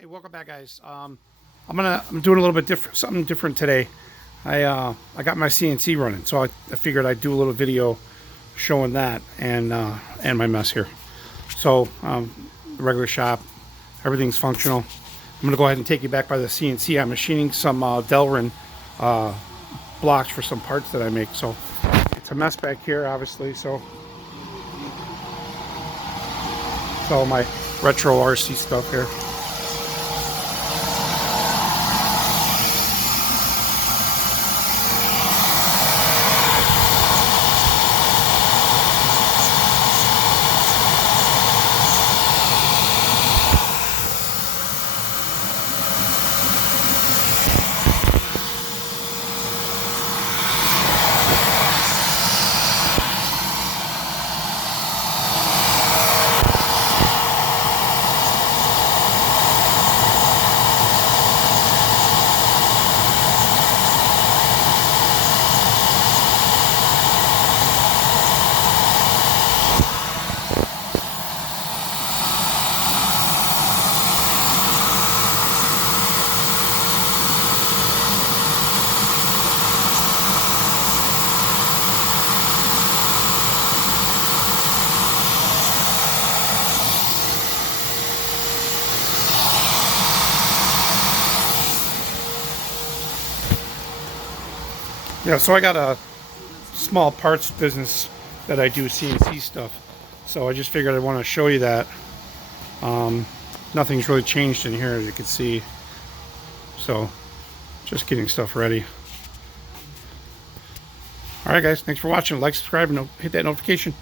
Hey, welcome back, guys. I'm doing a little bit different, something different today. I got my CNC running, so I figured I'd do a little video showing that and my mess here. So the regular shop, everything's functional. I'm gonna go ahead and take you back by the CNC. I'm machining some Delrin blocks for some parts that I make. So it's a mess back here, obviously. So it's all my retro RC stuff here. Yeah, so I got a small parts business that I do CNC stuff. So I just figured I want to show you that. Nothing's really changed in here, as you can see. So just getting stuff ready. All right, guys, thanks for watching. Like, subscribe, and hit that notification.